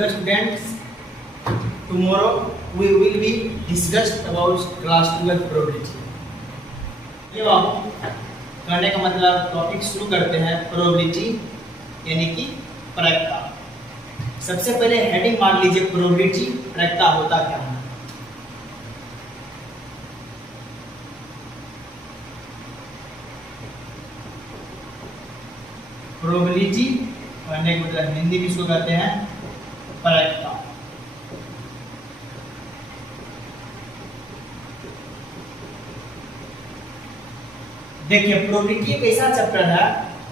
Hello students, tomorrow we will be discussed about class 12 probability. ये बाबू करने का मतलब टॉपिक शुरू करते हैं प्रोबेबिलिटी यानी कि प्रायिकता। सबसे पहले हेडिंग मान लीजिए प्रोबेबिलिटी प्रायिकता होता क्या है। प्रोबेबिलिटी करने का मतलब हिंदी में इसको कहते हैं प्रायिकता। देखिए प्रोबेबिलिटी एक ऐसा चैप्टर है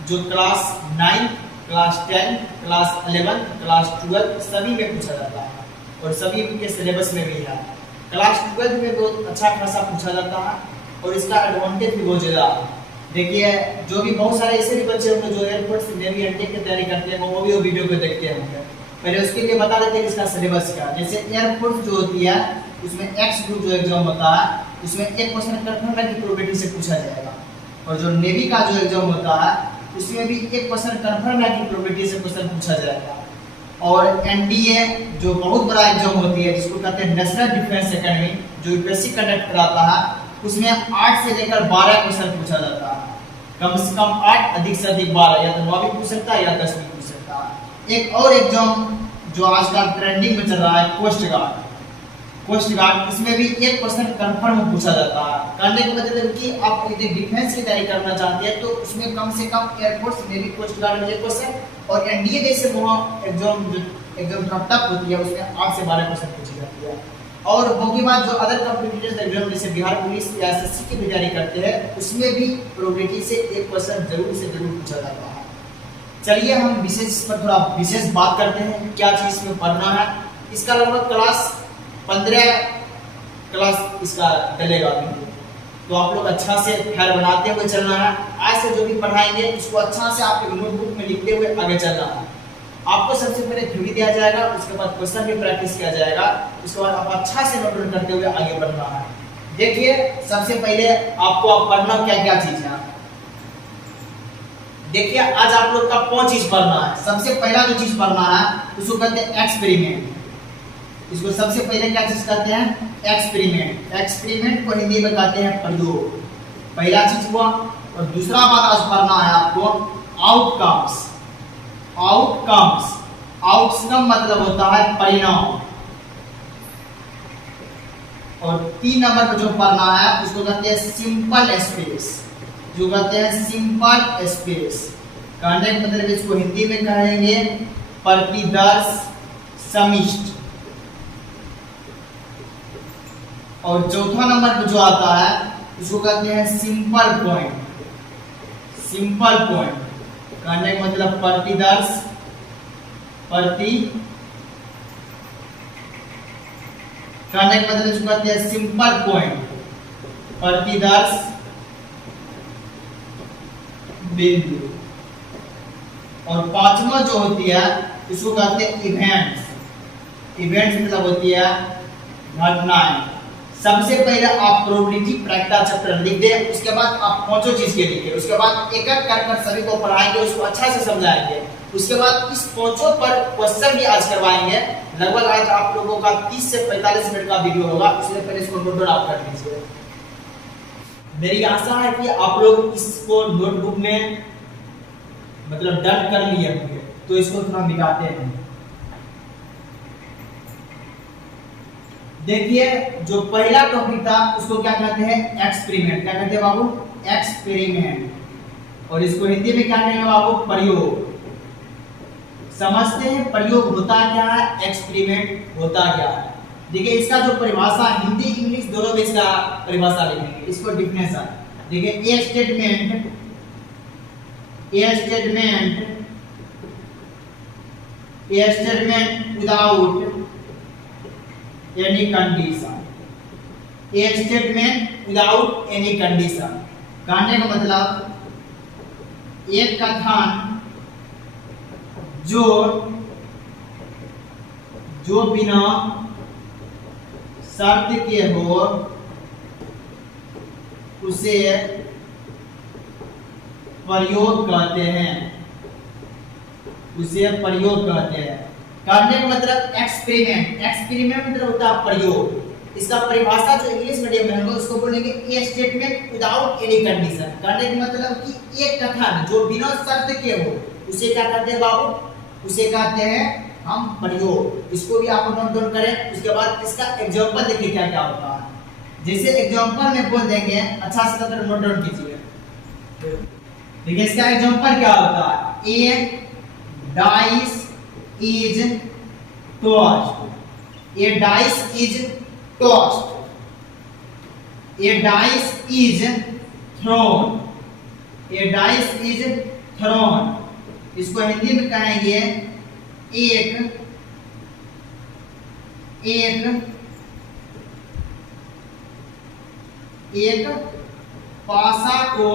जो क्लास 9, क्लास 10, क्लास 11, क्लास 12 सभी में पूछा जाता है और सभी के सिलेबस में भी है। क्लास 12 में बहुत अच्छा खासा पूछा जाता है और इसका एडवांटेज भी बहुत ज्यादा है। देखिए जो भी बहुत सारे ऐसे भी बच्चे होंगे जो एयरफोर्स नेवी एनटीए की तैयारी करते हैं वो भी वो वीडियो को देखते होंगे। पहले उसके लिए बता देते हैं इसका सिलेबस क्या। जैसे एयरफोर्स जो होती है उसमें एक्स ग्रुप जो एग्जाम होता है उसमें एक क्वेश्चन कंफर्म है कि प्रोबेबिलिटी से पूछा जाएगा और जो नेवी का जो एग्जाम होता है उसमें भी एक क्वेश्चन कंफर्म है कि प्रोबेबिलिटी से क्वेश्चन पूछा जाएगा। और एनडीए जो बहुत बड़ा एग्जाम होती है जिसको कहते हैं नेशनल डिफेंस एकेडमी जो यूपीएससी कंडक्ट कराता है उसमें 8 से लेकर 12 क्वेश्चन पूछा जाता है। कम से कम 8 अधिक से अधिक 12 या तो 9 भी पूछ सकता है या 10 भी पूछ सकता है। एक और एग्जाम जो आजकल ट्रेंडिंग में चल रहा है कोस्ट गार्ड इसमें भी एक क्वेश्चन कंफर्म पूछा जाता है। करने का मतलब कि आप यदि डिफेंस की तैयारी करना चाहते हैं तो उसमें कम से कम एयरफोर्स नेवी कोस्ट गार्ड में एक क्वेश्चन और एनडीए जैसे एग्जाम टफ होती है उसमें 8 से 12 क्वेश्चन पूछी जाती है। और बाकी बात जो अदर कॉम्पिटिटिव एग्जाम जैसे बिहार पुलिस या एसएससी की तैयारी करते हैं उसमें भी प्रोबेबिलिटी से एक क्वेश्चन जरूर से जरूर पूछा जाता है। चलिए हम विशेष पर थोड़ा विशेष बात करते हैं क्या चीज में पढ़ना है। इसका लगभग क्लास 15 क्लास इसका डलेगा भी तो आप लोग अच्छा से ख्याल बनाते हुए चलना है। आज से जो भी पढ़ाएंगे इसको अच्छा से आपके नोटबुक में लिखते हुए आगे चलना है। आपको सबसे पहले थ्योरी दिया जाएगा उसके बाद क्वेश्चन भी प्रैक्टिस किया जाएगा उसके बाद आप अच्छा से नोट डाउन करते हुए आगे बढ़ना है। देखिए सबसे पहले आपको आप पढ़ना क्या क्या चीज है। देखिए आज आप लोग का 5 चीज पढ़ना है। सबसे पहला जो चीज पढ़ना है उसको कहते हैं एक्सपेरिमेंट। इसको सबसे पहले क्या चीज कहते हैं एक्सपेरिमेंट। एक्सपेरिमेंट को हिंदी में कहते हैं प्रयोग। पहला चीज हुआ। और दूसरा बात आज पढ़ना है आपको आउटकम्स। आउट्स का मतलब होता है परिणाम। और 3 नंबर पर जो पढ़ना है उसको कहते हैं सिंपल स्पेस। जो कहते हैं सिंपल स्पेस कहने का मतलब इसको हिंदी में कहेंगे प्रतिदर्श समिष्ट। और चौथा नंबर पर जो आता है उसको कहते हैं सिंपल पॉइंट। सिंपल पॉइंट कहने का मतलब प्रतिदर्श कहने का मतलब इसको कहते हैं सिंपल पॉइंट प्रतिदर्श बिंदु। और 5वां जो होती है इसको कहते हैं इवेंट्स। इवेंट्स मतलब होती है घटनाएं। सबसे पहले आप प्रोबेबिलिटी प्रायिकता चैप्टर लिख दें उसके बाद आप 5 चीज के लिखिए। उसके बाद एक एक कर सभी को पढ़ाएंगे उसको अच्छा से समझाएंगे। उसके बाद इस 5 पर क्वेश्चन भी आज करवाएंगे। लगभग आज आप लोगों का 30 से 45 मिनट का वीडियो होगा। उससे पहले इसको नोट डाउन आप कर लीजिए। मेरी आशा है कि आप लोग इसको नोटबुक में मतलब डन कर लिए होंगे तो इसको थोड़ा मिटाते हैं। देखिए जो पहला टॉपिक था उसको क्या कहते हैं एक्सपेरिमेंट। क्या कहते हैं बाबू एक्सपेरिमेंट। और इसको हिंदी में क्या कहेंगे बाबू प्रयोग। समझते हैं प्रयोग होता क्या है एक्सपेरिमेंट होता क्या है। देखिए इसका जो परिभाषा हिंदी इंग्लिश दोनों में इसका परिभाषा लिखेंगे। इसको डिफिनेशन देखिए ए स्टेटमेंट विदाउट एनी कंडीशन। ए स्टेटमेंट विदाउट एनी कंडीशन कहने का मतलब एक कथन जो बिना शर्त के हो उसे प्रयोग कहते हैं। करने का मतलब एक्सपेरिमेंट, एक्सपेरिमेंट मतलब होता है प्रयोग। इसका परिभाषा जो इंग्लिश मीडियम में होगा उसको बोलेंगे ए स्टेटमेंट विदाउट एनी कंडीशन। करने का मतलब कि एक कथन जो बिना शर्त के हो उसे क्या कहते हैं बाबू, उसे कहते हैं हम प्रयोग। इसको भी आप नोट डाउन करें। उसके बाद इसका एग्जांपल देखिए क्या क्या होता है। जैसे एग्जांपल में बोल देंगे, अच्छा से तो नोट डाउन कीजिए। देखिए इसका एग्जांपल क्या होता है, a dice is tossed, a dice is tossed, a dice is thrown, a dice is thrown. इसको हिंदी में कहेंगे एक पासा को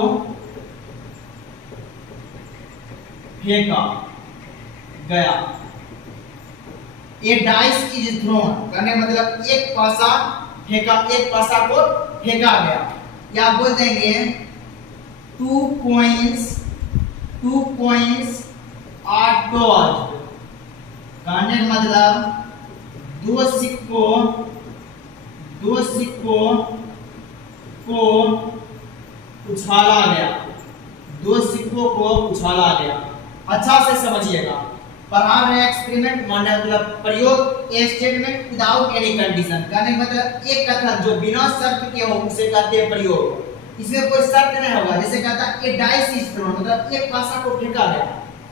फेंका गया। ए डाइस इज थ्रोन करने मतलब एक पासा फेंका, एक पासा को फेंका गया। या बोल देंगे टू coins are tossed कहने मतलब दो सिक्कों को उछाला गया, दो सिक्कों को उछाला गया। अच्छा से समझिएगा, पढ़ा रहे एक्सपेरिमेंट माने मतलब प्रयोग, ए स्टेटमेंट विदाउट एनी कंडीशन कहने मतलब एक कथन जो बिना शर्त के हो उसे कहते हैं प्रयोग। इसमें कोई शर्त नहीं होगा। जैसे कहता है ए डाइस इज थ्रोन मतलब एक पासा को फेंका गया।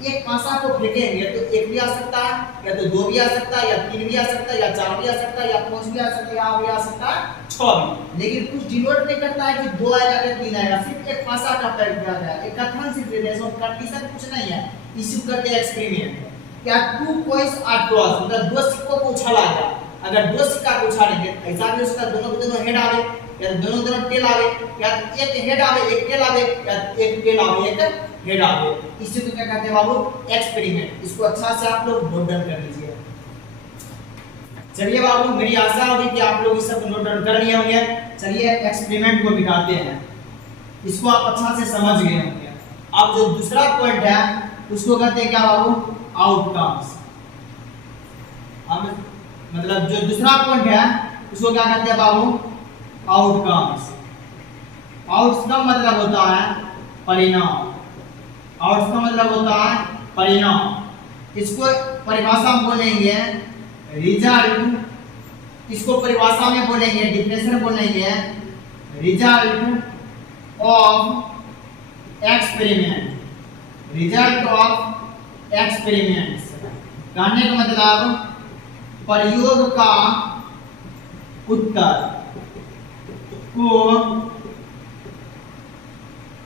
एक पासा को फेंकेंगे तो एक भी आ सकता है, या तो दो भी आ सकता है, या तीन भी आ सकता है, या चार भी आ सकता है, या पांच भी आ सकता है, या भी आ सकता है, छह भी। लेकिन कुछ डिनोट नहीं करता है कि दो आएगा या तीन आएगा, सिर्फ एक पासा का पैर दिया गया है। एक कथन सिर्फ दे दे, कंडीशन कुछ नहीं है। इसी को कहते हैं एक्सपेरिमेंट। क्या टू coins are tossed मतलब दो सिक्कों को उछाला गया। अगर दो सिक्का को उछालेंगे ऐसा भी उसका दोनों के दोनों हेड आवे, या दोनों टेल आवे, या एक हेड आवे एक टेल आवे, या एक टेल आवे एक हेड आवे। इसी को क्या कहते हैं बाबू, एक्सपेरिमेंट। इसको अच्छा से आप लोग नोट डाउन कर लीजिए। चलिए बाबू, मेरी आशा होगी कि आप लोग इस सब नोट डाउन कर लिए होंगे। चलिए एक्सपेरिमेंट को दिखाते हैं। इसको आप अच्छा से समझ गए होंगे। अब जो दूसरा पॉइंट है उसको कहते हैं क्या बाबू, आउटकम्स। मतलब जो दूसरा पॉइंट है उसको क्या कहते हैं बाबू, आउटकम्स। आउटकम मतलब होता है परिणाम, आउटकम मतलब होता है परिणाम। इसको परिभाषा में बोलेंगे रिजल्ट, इसको परिभाषा में बोलेंगे डिफिनेशन बोलेंगे result of experiment, result of experiments कहने का मतलब प्रयोग का उत्तर को,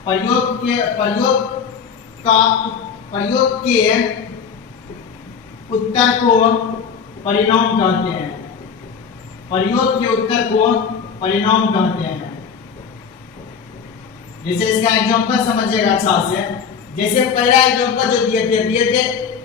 प्रयोग के उत्तर को परिणाम कहते हैं, प्रयोग के उत्तर को परिणाम कहते हैं। जैसे इसका एग्जांपल समझिएगा अच्छा से। जैसे पहला एग्जांपल जो दिए थे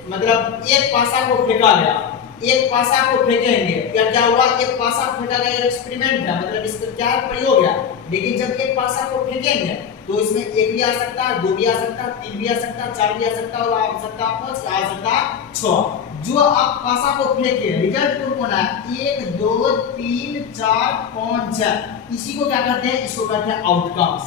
मतलब एक पासा को फेंका गया, एक पासा को फेंकेंगे या क्या हुआ, एक पासा फेंका गया, एक्सपेरिमेंट है मतलब इसका क्या प्रयोग है। लेकिन जब एक पासा को फेंकेंगे तो इसमें एक भी आ सकता है, दो भी आ सकता है, तीन भी आ सकता है, चार भी आ सकता है, और आ सकता है पांच, आ सकता है छह। जो आप पासा को फेंके रिजल्ट को कौन है, 1 2 3 4 5 6, इसी को क्या कहते हैं, इसको कहते हैं आउटकम्स।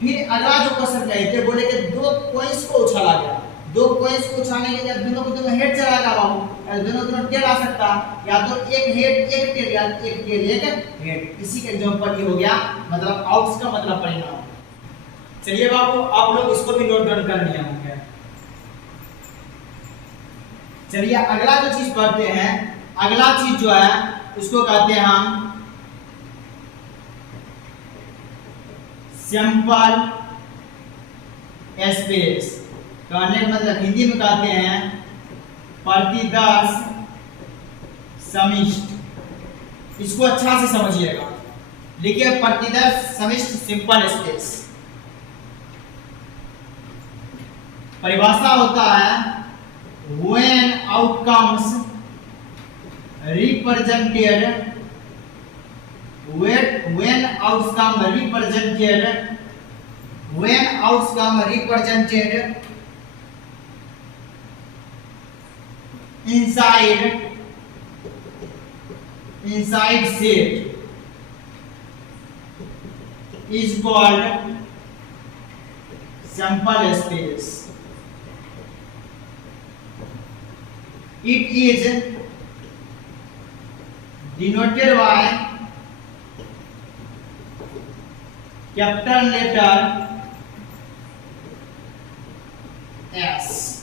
फिर अगला जो क्वेश्चन कहे थे, बोले कि दो कॉइंस को उछाला गया, दो कॉइंस को उछालने के लिए दोनों को दोनों हेड चला गया बाबू, दोनों टेल आ सकता, या तो एक हेड एक टेल, या एक टेल एक हेड। इसी का एग्जांपल ये हो गया मतलब आउट्स का मतलब परिणाम। चलिए बाबू, आप लोग इसको भी नोट डाउन कर लिए होंगे। चलिए अगला जो चीज पढ़ते हैं, अगला चीज जो है उसको कहते हैं हम सैंपल स्पेस। कहने का मतलब हिंदी में कहते हैं प्रतिदर्श समिष्ट। इसको अच्छा से समझिएगा, लिखिए प्रतिदर्श समिष्ट सिंपल स्पेस। परिभाषा होता है when outcomes represented, when outcome represented inside set is called sample space. It is denoted by capital letter S.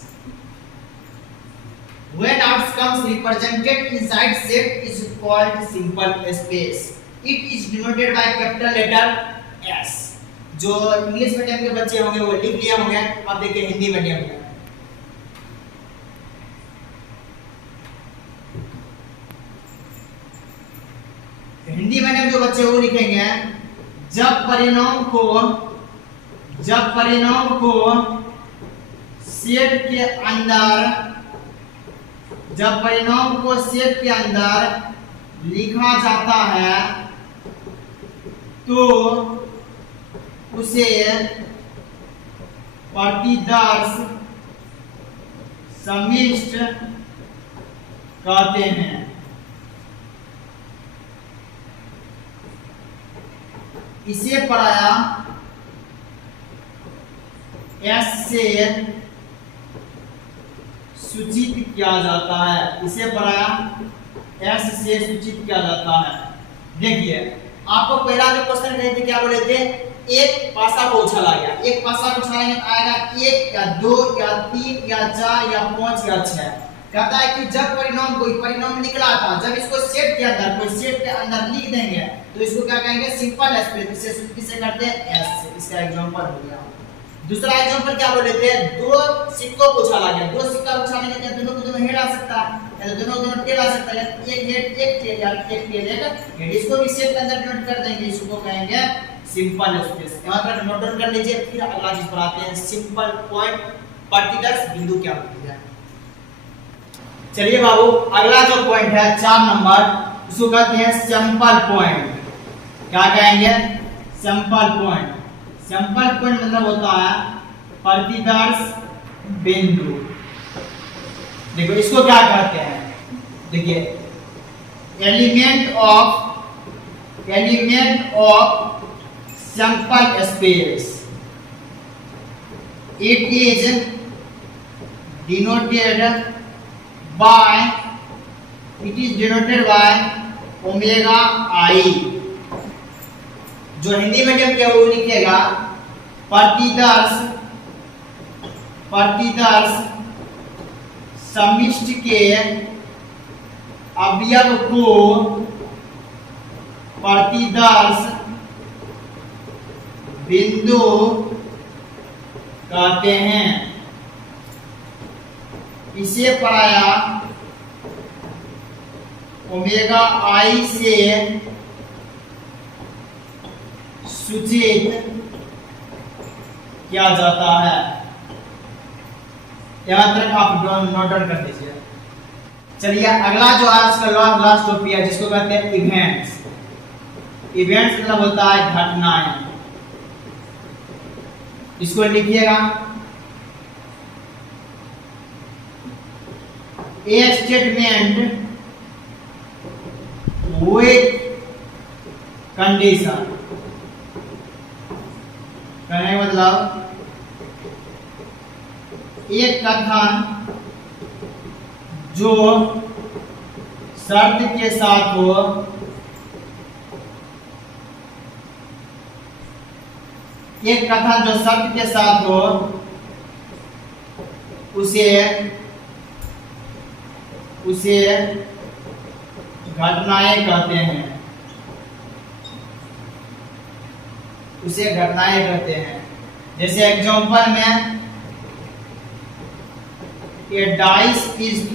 When outcomes represented inside set is called simple space. It is denoted by capital letter S. जो English medium के बच्चे होंगे वो लिख लिए होंगे। अब देखिए हिंदी मीडियम में, हिंदी मीडियम के बच्चे वो लिखेंगे जब परिणाम को सेट के अंदर लिखा जाता है तो उसे प्रतिदर्श समिष्ट कहते हैं। इसे पढ़ाया एस से सूचित किया जाता है। इसे पढ़ाया एस से सूचित किया जाता है। देखिए आपको पहला जो क्वेश्चन कहे थे क्या बोले थे, एक पासा को उछाला गया। एक पासा को उछालेंगे तो आएगा 1 या 2 या 3 या 4 या 5 या 6। कहता है कि जब कोई परिणाम निकला था, जब इसको सेट के अंदर लिख देंगे तो इसको क्या कहेंगे, सिंपल स्पेस। इसे करते हैं एस से। इसका एग्जांपल हो गया। दूसरा एग्जांपल क्या बोले थे, 2 सिक्कों को उछाला गया। 2 सिक्का उछालने के दोनों को दोनों हेड आ सकता है या दोनों टेल आ सकता है। एक हेड एक टेल या एक टेल एक हेड। इसको भी सेट के अंदर डिनोट कर देंगे। इसको कहेंगे सिंपल स्पेस। यहां पर नोट डाउन कर लीजिए। फिर अगला चीज पढ़ाते हैं, सिंपल पॉइंट प्रतिदर्श बिंदु क्या होती है। चलिए बाबू अगला जो पॉइंट है 4 नंबर, उसको कहते हैं सैंपल पॉइंट। क्या कहेंगे, सैंपल पॉइंट। सैंपल पॉइंट मतलब होता है प्रतिदर्श बिंदु। देखो इसको क्या कहते हैं, देखिए element of sample space. It is denoted by omega आई। जो हिंदी मीडियम के वो लिखेगा प्रतिदर्श समिष्ट के अवयव को प्रतिदर्श बिंदु कहते हैं। इसे पढ़ाया ओमेगा आई से सूचित किया जाता है। यहां तक आप नोट डाउन कर दीजिए। चलिए अगला जो आज का लास्ट टॉपिक है जिसको कहते हैं इवेंट्स। इवेंट्स मतलब होता है घटनाएं। इसको लिखिएगा, ए स्टेटमेंट विथ कंडीशन। कहने का मतलब एक कथन जो शर्त के साथ हो, एक कथन जो शर्त के साथ हो उसे घटनाएं कहते हैं। जैसे एग्जांपल में a dice is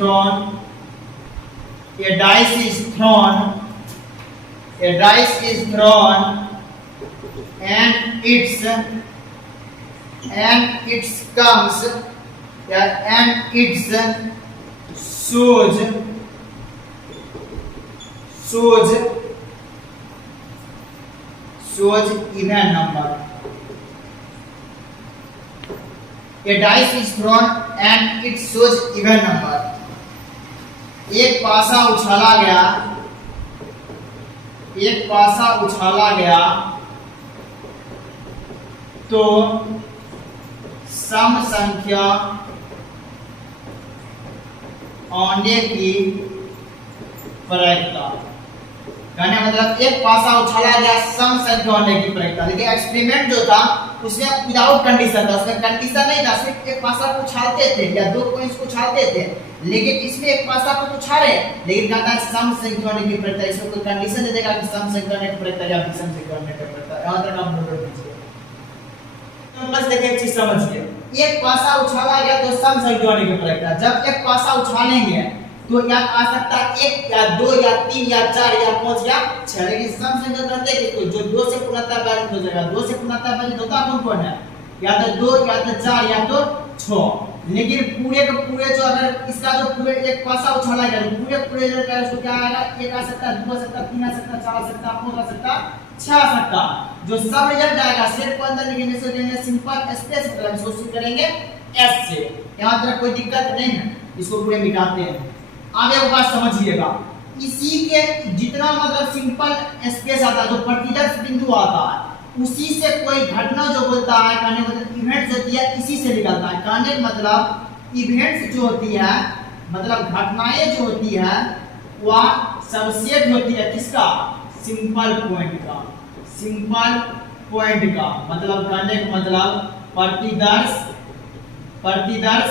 thrown and it comes and it shows even number. A dice is thrown and it shows even number. एक पासा उछाला गया, एक पासा उछाला गया तो सम संख्या आने की प्रायिकता, कहने मतलब एक पासा उछाला गया सम संख्या होने की प्रायिकता। लेकिन एक्सपेरिमेंट जो था उसमें विदाउट कंडीशन था, उसमें कंडीशन नहीं था, सिर्फ एक पासा को उछालते थे या दो कॉइंस को उछालते थे। लेकिन इसमें एक पासा को उछाले लेकिन कहता है सम संख्या होने की प्रायिकता, इसमें कोई कंडीशन दे देगा कि सम संख्या होने की प्रायिकता या विषम संख्या होने की प्रायिकता। यहां तक आप नोट कीजिए। तो बस देखिए एक चीज समझिए, एक पासा उछाला गया तो सम संख्या होने की प्रायिकता। जब एक पासा उछालेंगे तो या आ सकता है एक या दो या तीन या चार या पांच या छह। लेकिन सम संख्या करते हैं कि जो दो से पूर्णतः विभाजित हो जाएगा, दो से पूर्णतः विभाजित होता कौन कौन है, या तो दो या तो चार या तो छह। लेकिन पूरे के पूरे जो अगर इसका जो पूरे एक पासा उछाला गया तो पूरे पूरे जो है उसको क्या आएगा, एक आ सकता है, दो आ सकता है, तीन आ सकता है, चार आ सकता है, पांच आ सकता है, छह आ सकता है। जो सब रिजल्ट आएगा सेट को अंदर लिखेंगे, से लेंगे सिंपल स्पेस मतलब इसको शुरू करेंगे एस से। यहां तक कोई दिक्कत नहीं है, इसको पूरे मिटाते हैं। अब एक बात समझिएगा, इसी के जितना मतलब सिंपल स्पेस आता है, जो प्रतिदर्श बिंदु आता है, उसी से कोई घटना जो बोलता है, कहने मतलब इवेंट्स होती है, इसी से निकलता है। कहने मतलब इवेंट्स जो होती है मतलब घटनाएं जो होती है वह सबसेट होती है किसका, सिंपल पॉइंट का। सिंपल पॉइंट का मतलब कहने का मतलब प्रतिदर्श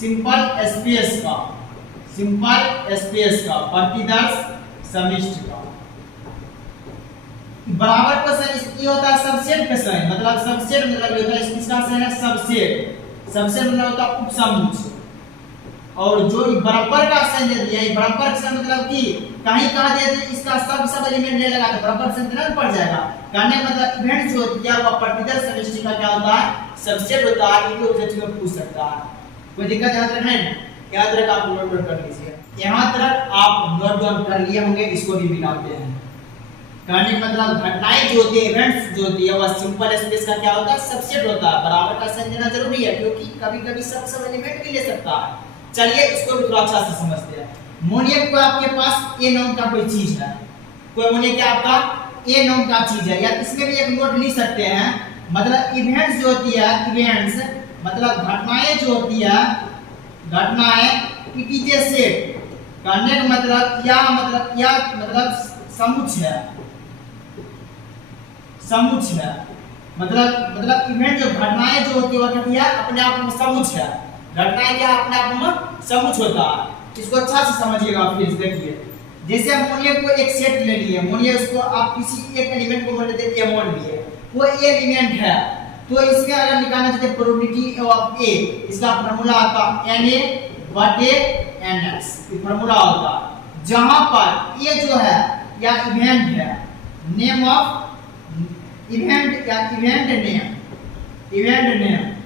सिंपल स्पेस का, सिंपल स्पेस का प्रतिदर्श समिष्ट का। बराबर क्वेश्चन ये होता है सबसेट क्वेश्चन, मतलब सबसेट मतलब होता है इसका आंसर है सबसेट। सबसेट मतलब होता है उपसमुच्चय। और जो बराबर का आंसर दे दिया, बराबर का मतलब कि कहीं कहा दिया तो इसका सब एलिमेंट ले लगा तो बराबर संतुलन पड़ जाएगा। कहने मतलब इवेंट जो होती है वह प्रतिदर्श समिष्टि का क्या होता है, सबसेट होता है। ये ऑब्जेक्टिव में पूछ सकता है, कोई दिक्कत याद रखना है, याद रख आप नोट कर लीजिए। यहां तक आप नोट डाउन कर लिए होंगे, इसको भी मिलाते हैं। कहने मतलब घटनाएं जो होती है, इवेंट्स जो होती है वह सिंपल स्पेस का क्या होता है, सबसेट होता है। बराबर का साइन देना जरूरी है क्योंकि कभी-कभी सब एलिमेंट भी ले सकता है। चलिए इसको भी थोड़ा अच्छा से समझते हैं। मानिए कोई आपके पास ए नाम का कोई चीज है, कोई मानिए कि आपका ए नाम का चीज है, या इसमें भी एक नोट लिख सकते हैं। मतलब इवेंट्स जो होती है, इवेंट्स मतलब घटनाएं जो होती है, घटनाएं इट इज ए सेट। कहने का मतलब या मतलब समुच्चय है, समुच्चय मतलब इवेंट जो घटनाएं जो होती है वह क्या अपने आप में समुच्चय है। घटनाएं क्या अपने आप में समुच्चय होता है। इसको अच्छा से समझिएगा प्लीज। देखिए जैसे हम मानिए को एक सेट ले लिए, मानिए उसको आप किसी एक एलिमेंट को मान लेते हैं ए मान लिए, वो ए एलिमेंट है तो इसमें अगर निकालना चाहते हैं प्रोबेबिलिटी ऑफ ए, इसका फार्मूला आता है Na/nx, ये फार्मूला होता है। जहां पर ये जो है या इवेंट है, नेम ऑफ इवेंट या इवेंट नेम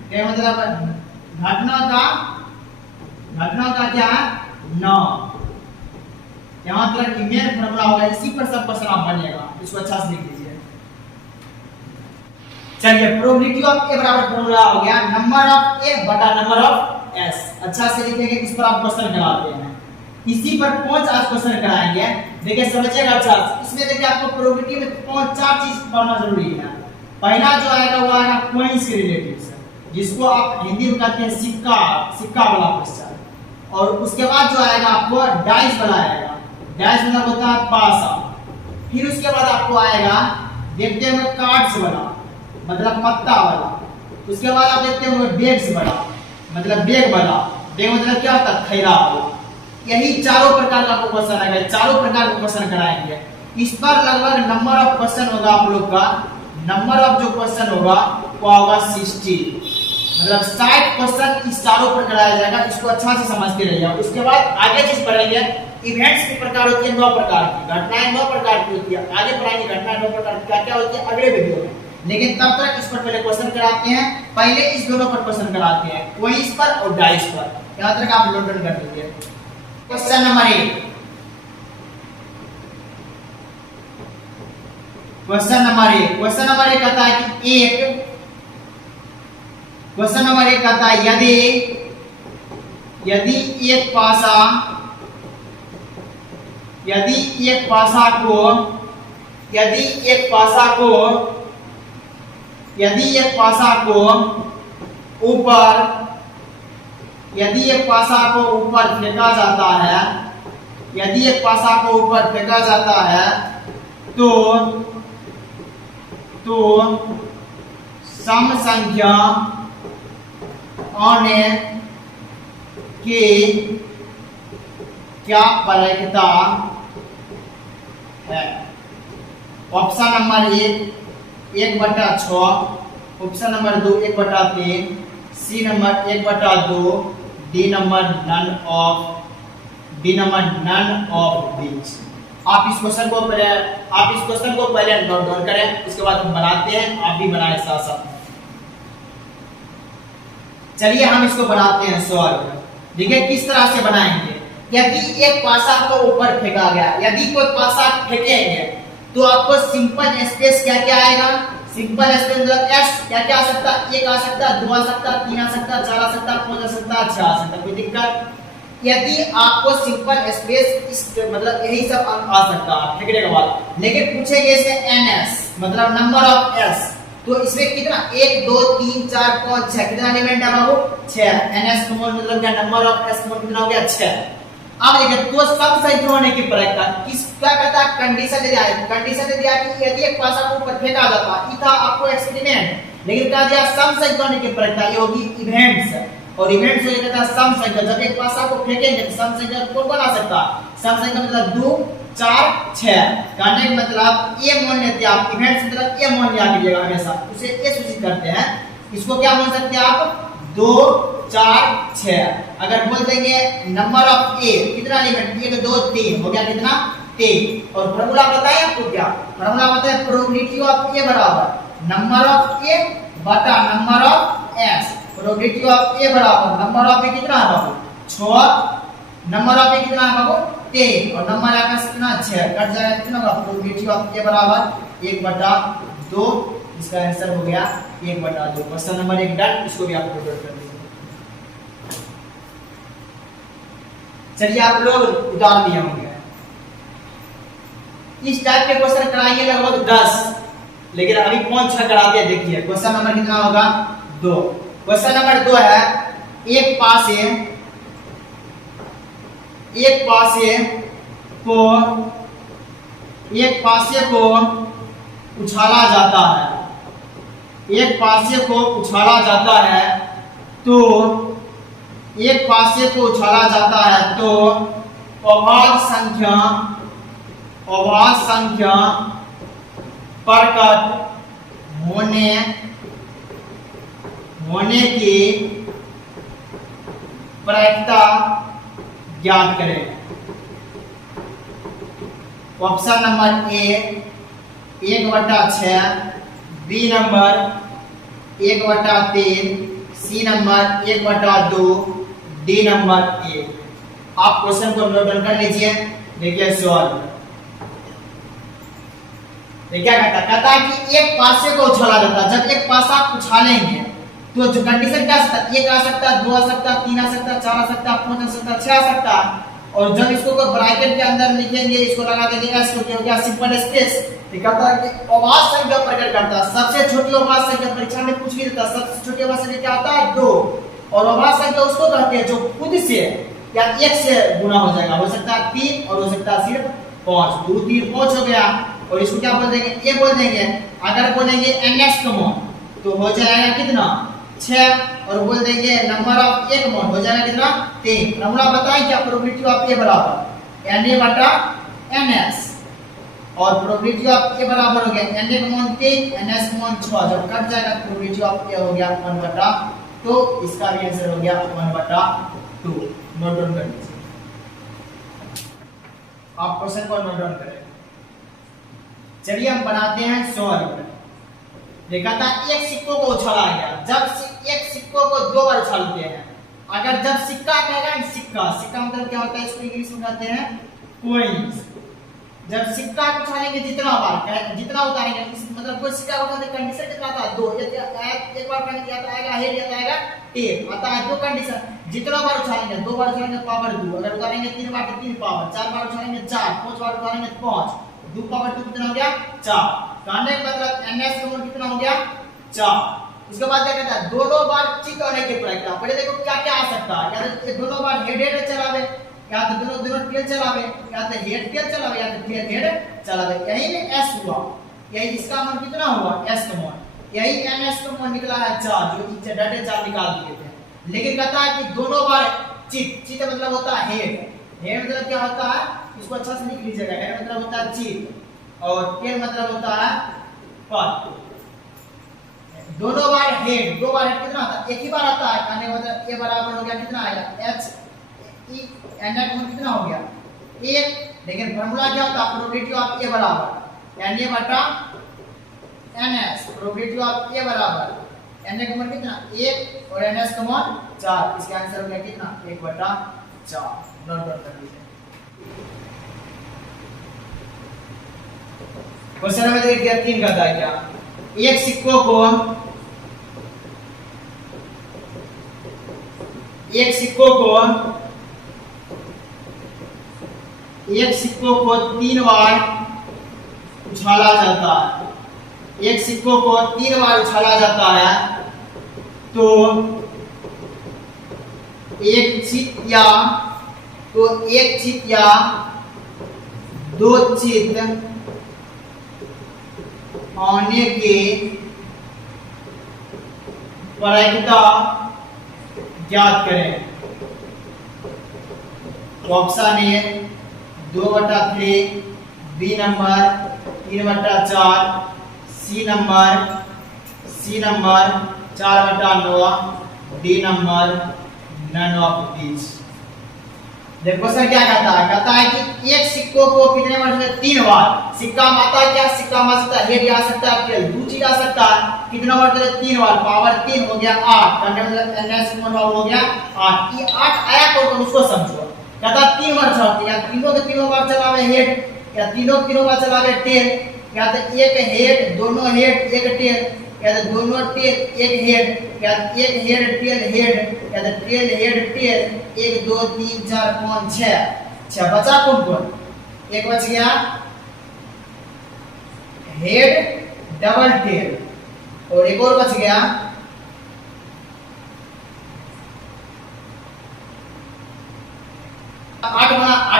क्या मतलब घटना का क्या है नाम। यहां तक इवेंट फार्मूला होगा, इसी पर सब क्वेश्चन आप बनेगा, इसको अच्छा से लिख लीजिए। चलिए प्रोबेबिलिटी ऑफ ए बराबर फार्मूला हो गया नंबर ऑफ ए बटा नंबर ऑफ एस। अच्छा से लिखेंगे, इस पर आप क्वेश्चन कराते हैं। इसी पर 5 आज क्वेश्चन कराएंगे। देखिए समझिएगा अच्छा, इसमें देखिए आपको प्रोबेबिलिटी में 4 चीज पढ़ना जरूरी है। पहला जो आएगा वो आएगा कॉइंस के रिलेटिव से, जिसको आप हिंदी में कहते हैं सिक्का वाला क्वेश्चन। और उसके बाद जो आएगा आपको डाइस वाला आएगा, डाइस मतलब होता है पासा। फिर उसके बाद आपको आएगा देखते होंगे कार्ड्स वाला मतलब पत्ता वाला। उसके बाद आप देखते होंगे बैग्स वाला मतलब बैग वाला। बैग मतलब क्या होता है, थैला वाला। यही चारों प्रकार का आपको क्वेश्चन आएगा, चारों प्रकार के क्वेश्चन कराएंगे। इस पर लगभग नंबर ऑफ क्वेश्चन होगा आप लोग का, नंबर ऑफ जो क्वेश्चन होगा वो होगा 60, मतलब 60 क्वेश्चन इस चारों पर कराया जाएगा। इसको अच्छा से समझते रहिए। उसके बाद आगे चीज पढ़ेंगे, इवेंट्स के प्रकार होती है 9 प्रकार की, घटनाएं 9 प्रकार की होती है। आगे पढ़ाएंगे घटनाएं 9 प्रकार की क्या क्या होती है अगले वीडियो में। लेकिन तब तक इस पर पहले क्वेश्चन कराते हैं, पहले इस दोनों पर क्वेश्चन कराते हैं, वही इस पर और डाइस पर। यहां तक आप नोट डाउन कर लीजिए। क्वेश्चन नंबर 1, क्वेश्चन नंबर 1 कहता है कि क्वेश्चन नंबर 1 कहता है यदि एक पासा यदि एक पासा को यदि एक पासा को ऊपर फेंका जाता है, यदि एक पासा को ऊपर फेंका जाता है तो सम संख्या आने की क्या प्रायिकता है? Option number 1/6, option number 2 1/3, C number 1/2, D number none of this. आप इस क्वेश्चन को पहले नोट डाउन करें, उसके बाद हम बनाते हैं, आप भी बनाएं साथ साथ। चलिए हम इसको बनाते हैं सॉल्व। देखिए किस तरह से बनाएंगे। यदि एक पासा को ऊपर फेंका गया, यदि कोई पासा फेंकेंगे तो आपको सिंपल स्पेस क्या क्या आएगा? सिंपल स्पेस मतलब s क्या क्या आ सकता है? 1 आ सकता है, 2 आ सकता है, 3 आ सकता है, 4 आ सकता है, 5 आ सकता है, 6 आ सकता है। कोई दिक्कत? यदि आपको सिंपल स्पेस इस मतलब यही सब आ सकता है फेंकने के बाद, लेकिन पूछेंगे इसे ns मतलब नंबर ऑफ s, तो इसमें कितना 1 2 3 4 5 6 कितना एलिमेंट है बाबू? 6। ns कॉमन मतलब क्या? नंबर ऑफ s कॉमन कितना हो गया? 6। अब देखिए तो सब संख्या होने की प्रायिकता किस क्या कहता है? कंडीशन दे दिया है, कंडीशन दे दिया कि यदि एक पासा को ऊपर फेंका जाता, ये था आपको एक्सपेरिमेंट, लेकिन क्या दिया? सम संख्या होने की प्रायिकता, ये होगी इवेंट्स, और इवेंट्स हो जाता है सम संख्या। जब एक पासा को फेंकेंगे तो सम संख्या कौन बना सकता? सम संख्या मतलब 2 4 6। कहने का मतलब ये मान लेते हैं आप, इवेंट्स मतलब ये मान लिया कीजिएगा हमेशा, उसे ये सूचित करते हैं। इसको क्या मान सकते हैं आप? 2 4 6। अगर बोल देंगे नंबर ऑफ ए कितना एलिमेंट? 1 2 3 हो गया कितना? 3। और फार्मूला बताएं आपको क्या? फार्मूला बताएं प्रोबेबिलिटी ऑफ ए बराबर नंबर ऑफ ए बटा number of S. Probability of A बराबर नंबर ऑफ ए कितना है बाबू? 6। नंबर ऑफ ए कितना है बाबू? 3। और नंबर आएगा कितना? 6। कट जाएगा कितना होगा? प्रोबेबिलिटी ऑफ ए बराबर 1/2। इसका आंसर हो गया 1/2। Question number 1 done. इसको भी आप नोट कर लीजिए। चलिए आप लोग उदाहरण दिए होंगे, इस टाइप के क्वेश्चन कराएंगे लगभग 10, लेकिन अभी 5-6 कराते हैं। देखिए क्वेश्चन नंबर कितना होगा? 2। क्वेश्चन नंबर 2 है एक पासे को उछाला जाता है, एक पासे को उछाला जाता है तो अभाज्य संख्या प्रकट होने की प्रायिकता ज्ञात करें। Option number A 1/6, B number 1/3, C number 1/2, D number 1। आप क्वेश्चन को नोट डाउन कर लीजिए। देखिए सॉल्व। क्या कहता है कि एक पासे को उछाला जाता है। जब एक पासा आप उछालेंगे तो जो कंडीशन क्या सकता है? 1 आ सकता है, 2 आ सकता है, 3 आ सकता है, 4 आ सकता है, 5 आ सकता है, 6 आ सकता है। और जब इसको ब्रैकेट के अंदर लिखेंगे, इसको लगा देंगे s को, क्या हो गया? Simple space. कहता है कि अभाज्य संख्या प्रकट करता है। सबसे छोटी अभाज्य संख्या परीक्षा में पूछ भी देता है। सबसे छोटी अभाज्य संख्या क्या होता है? 2। और अभाज्य संख्या उसको कहते हैं जो खुद से या 1 से गुना हो जाएगा। हो सकता है 3 और हो सकता है सिर्फ 5। 2 3 5 हो गया। और इसको क्या बोल देंगे? ये बोल देंगे। अगर बोलेंगे ns कॉमन तो हो जाएगा कितना? 6। और बोल देंगे नंबर ऑफ ए कॉमन हो जाएगा कितना? 3। फार्मूला बताएं क्या? प्रोबेबिलिटी ऑफ ए बराबर na/ns। और प्रोबेबिलिटी ऑफ ए बराबर हो गया na कॉमन 3 ns कॉमन 6। जब कट जाएगा तो प्रोबेबिलिटी ऑफ ए हो गया 1/2। इसका भी आंसर हो गया 1/2। नोट डाउन कर लीजिए। आप क्वेश्चन को नोट डाउन करें। चलिए हम बनाते हैं सॉल्व। देखा था एक सिक्कों को उछाला गया। जब एक सिक्कों को 2 बार उछालते हैं, अगर जब सिक्का कहेगा सिक्का मतलब क्या होता है? इसको इंग्लिश में कहते हैं कॉइन्स। जब सिक्का उछालेंगे जितना बार जितना उतारेंगे, मतलब कोई सिक्का उठाने कंडीशन कितना था, दो। एक बार उठाने या तो आएगा हेड या तो आएगा टेल, आता है दो कंडीशन। जितना बार उछालेंगे, दो बार उछालेंगे पावर 2, अगर उतारेंगे 3 बार तो 3 पावर, 4 बार उछालेंगे 4, 5 बार उछालेंगे 5, 2 पावर 2 कितना हो गया 4। कहने का मतलब ns का मूल कितना हो गया 4। उसके बाद क्या कहता है, दोनों बार चित होने के प्रक्रिया। पहले देखो क्या क्या आ सकता है, या तो दोनों बार हेड चलावे, या तो दोनों टेल चलावे, या तो हेड टेल चलावे, या तो टेल हेड चलावे। यही में s हुआ, यही इसका मान कितना हुआ s का मान, यही ns का मान निकला है 4, जो डाटे 4 निकाल दिए थे। लेकिन कहता है कि दोनों बार चित मतलब होता है हेड मतलब क्या होता है, इसको अच्छा से लिख लीजिएगा। हेड मतलब होता है चित और टेल मतलब होता है पद। दोनों बार हेड, दो बार हेड कितना आता है, एक ही बार आता है। कहने का मतलब a बराबर हो गया कितना आएगा h e n का मान कितना हो गया 1। लेकिन फार्मूला क्या होता है, प्रोबेबिलिटी ऑफ a बराबर na बटा ns। प्रोबेबिलिटी ऑफ a बराबर na का मान कितना 1 और ns का मान 4। इसका आंसर हो गया कितना 1/4। नोट डाउन कर लीजिए। क्वेश्चन नंबर 3 कहता है क्या, एक सिक्कों को तीन बार उछाला जाता है। एक सिक्कों को 3 बार उछाला जाता है तो एक चित या दो चित आने के प्रायिकता ज्ञात करें। Option A 2/3, B number 3/4, C number 4/9, D number none of these. देखो सर क्या कहता है कि एक सिक्कों को कितने बार से 3 बार, सिक्का माता क्या, सिक्का मा सकता है हेड आ सकता है टेल, दो चीज आ सकता है, कितना बार से 3 बार, पावर 3 हो गया 8। करने मतलब ns हो गया 8। ये 8 आया तो उसको समझो। कहता 3 बार चलाते, या तीनों के तीनों बार चलावे हेड, या तीनों बार चलावे टेल, या तो एक हेड दोनों हेड एक टेल, या तो दोनों टेल एक हेड, या एक हेड टेल हेड, या तो टेल हेड टेल। 1 2 3 4 5 6 बचा कौन, एक बच गया हेड डबल टेल, और एक और बच गया 8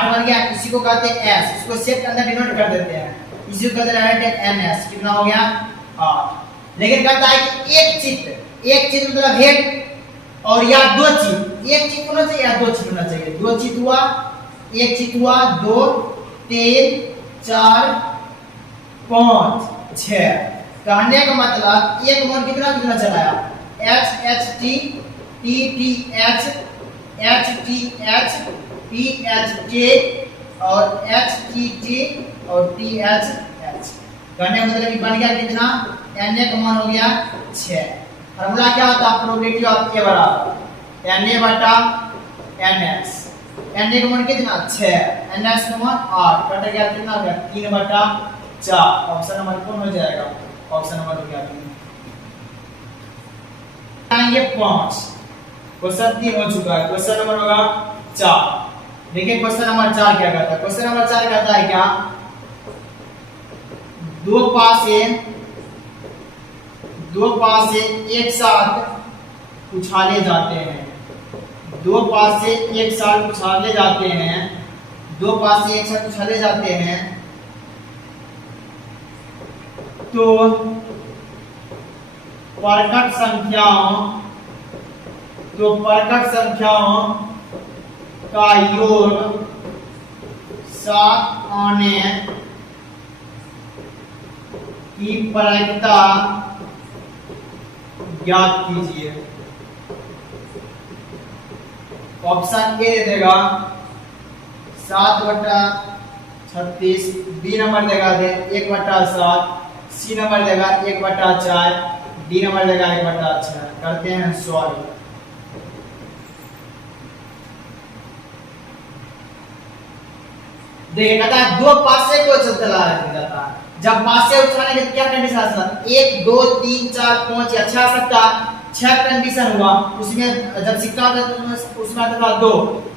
बन गया। इसी को कहते हैं s, इसको सेट के अंदर डिनोट कर देते हैं, इसी को कहते हैं ns। कितना हो गया 8। लेकिन कहता है कि एक चित मतलब हेड और या दो चित, एक चित होना चाहिए या दो चित होना चाहिए। दो चित हुआ, एक चित हुआ, 2 3 4 5 6। कहने का मतलब एक मान कितना चलाया h h t t t h h t h t h k और h t t और t h h। कहने का मतलब बन गया कितना na का मान हो गया 6। फार्मूला क्या होता है, प्रोबेबिलिटी ऑफ a बराबर na बटा ns। na का मान कितना 6, ns का मान 8, कट गया कितना हो गया 3/4। ऑप्शन नंबर कौन हो जाएगा, ऑप्शन नंबर हो गया 3। आएंगे 5। क्वेश्चन 3 हो चुका है, क्वेश्चन नंबर होगा 4। देखिए क्वेश्चन नंबर 4 क्या कहता है। क्वेश्चन नंबर 4 कहता है क्या, दो पासे एक साथ उछाले जाते हैं। दो पासे एक साथ उछाले जाते हैं, दो पासे एक साथ उछाले जाते हैं तो परकट संख्याओं का योग 7 आने की प्रायिकता ज्ञात कीजिए। ऑप्शन ए देगा 7/36, बी नंबर देगा 1/7, सी नंबर देगा 1/4, डी नंबर देगा 1/6। करते हैं सॉल्व। देखिए कहता है दो पासे को चला जाता है। जब पासे उठाने के क्या कंडीशन आता है 1 2 3 4 5 या 6 आ सकता है। 6 कंडीशन हुआ उसमें जब सिक्का उसमें आता 2,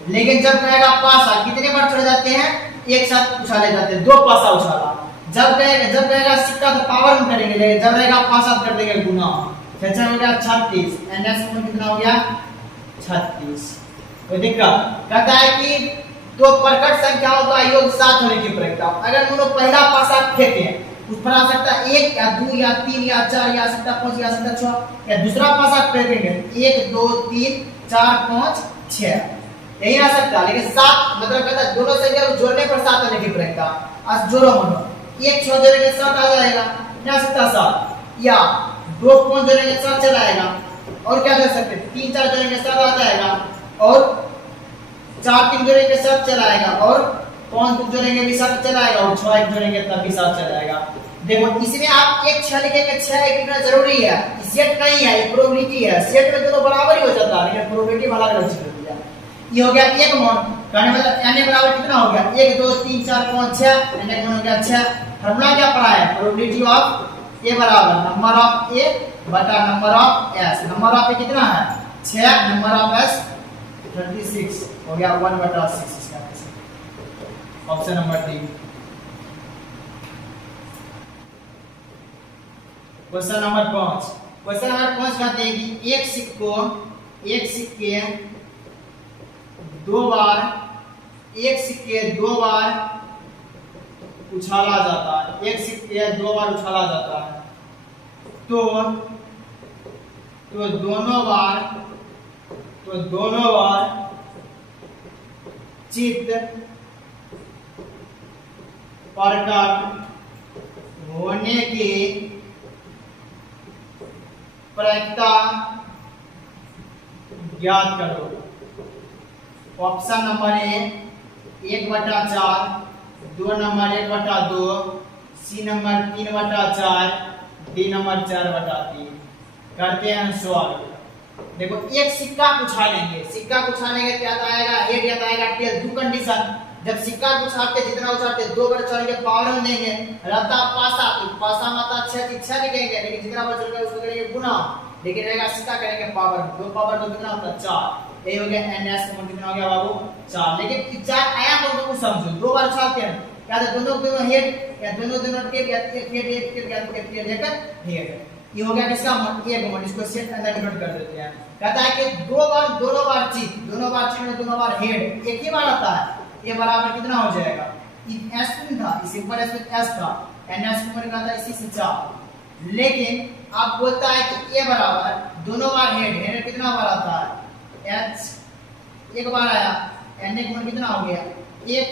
लेकिन जब कहेगा पासा कितने बार चढ़ जाते हैं एक साथ उछाले जाते हैं, 2 पासा उछाला। जब कहेगा सिक्का तो पावर में करेंगे, लेकिन जब रहेगा पासा कर देंगे गुना। अच्छा हो गया 36 एनएस में कितना हो गया 36। कोई दिक्कत कहता है कि तो प्रकट संख्या होता है योग 7 होने की प्रक्रिया। अगर दोनों पहला पासा फेंके उस पर आ सकता है 1 या 2 या 3 या 4 या 5 या 6, या दूसरा पासा फेंकेंगे 1 2 3 4 5 6 यही आ सकता है। लेकिन 7 मतलब कहता है दोनों संख्या को जोड़ने पर 7 होने की प्रक्रिया। आज जोड़ो मनो 1 6 जोड़ेंगे 7 आ जाएगा, क्या आ सकता है 7, या 2 5 जोड़ेंगे 7 चला आएगा, और क्या कर सकते 3 4 जोड़ेंगे 7 आ जाएगा, और 4 3 जोड़ेंगे 7 चला आएगा, और 5 2 जोड़ेंगे भी 7 चला आएगा, और 6 1 जोड़ेंगे तब भी 7 चला आएगा। देखो इसमें आप 1 6 लिखेंगे 6 1 लिखना जरूरी है, सेट नहीं है, ये प्रोबेबिलिटी है। सेट में दोनों बराबर ही हो जाता है, लेकिन प्रोबेबिलिटी वाला अलग चीज होती है। ये हो गया 1 मान, कहने मतलब n बराबर कितना हो गया 1 2 3 4 5 6, n मान हो गया 6। फार्मूला क्या पढ़ा है प्रोबेबिलिटी ऑफ a बराबर नंबर ऑफ a बटा number of s। Number of a कितना है 6, नंबर ऑफ s 36 हो गया 1/6 इसका option number D. Question number 5। Question number 5 कहते हैं कि एक सिक्के दो बार उछाला जाता है। एक सिक्के 2 बार उछाला जाता है तो दोनों बार चित्त प्रकट होने की प्रक्रिया ज्ञात करो। Option number A 1/4, 2 number 1/2, C number 3/4, D number 4/3। करते हैं सॉल्व। देखो एक सिक्का उछालेंगे, सिक्का उछालेंगे क्या आएगा हेड या आएगा टेल। 2 कंडीशन, जब सिक्का उछालते जितना उछालते 2 बार चढ़ेंगे पावर में देंगे, रहता पासा तो पासा माता 6 6 लिखेंगे, लेकिन जितना बार चढ़ेगा उसको करेंगे गुना, लेकिन रहेगा सिक्का करेंगे पावर, 2 पावर 2 कितना होता है 4। ये हो गया एनएस का कितना हो गया बाबू 4। लेकिन 4 आया तो कुछ समझो 2 बार उछालते हैं क्या तो दोनों हेड या दोनों टेल या एक हेड या एक टेल लेकर हेड। ये हो गया किसका एक मान, इसको सेट अंदर कन्वर्ट कर देते हैं। कहता है कि दोनों बार चित दोनों बार हेड एक ही बार आता है, ये बराबर कितना हो जाएगा एस था, इसी पर एस था, एनएस को मैंने कहा था इसी से 4। लेकिन आप बोलता है कि ए बराबर दोनों बार हेड कितना बार आता है एच एक बार आया, एन एक मान कितना हो गया 1,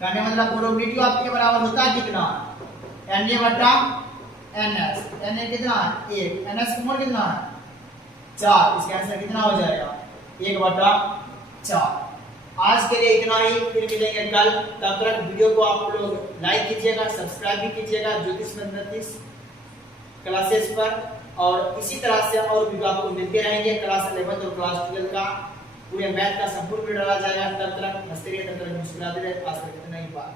कहने मतलब प्रोबेबिलिटी ऑफ ए बराबर होता है कितना एन ए बटा एनएस। एन ए कितना है 1, एनएस का मान कितना है 4। इसका आंसर कितना हो जाएगा 1/4। आज के लिए इतना ही, फिर मिलेंगे कल। तब तक वीडियो को आप लोग लाइक कीजिएगा, सब्सक्राइब भी कीजिएगा ज्योतिष मैथमेटिक्स क्लासेस पर, और इसी तरह से और वीडियो आपको मिलते रहेंगे। क्लास 11 और क्लास 12 का पूरे मैथ का संपूर्ण वीडियो डाला जाएगा। तब तक हंसते रहिए, तब तक मुस्कुराते रहिए। आज तक इतना ही बात।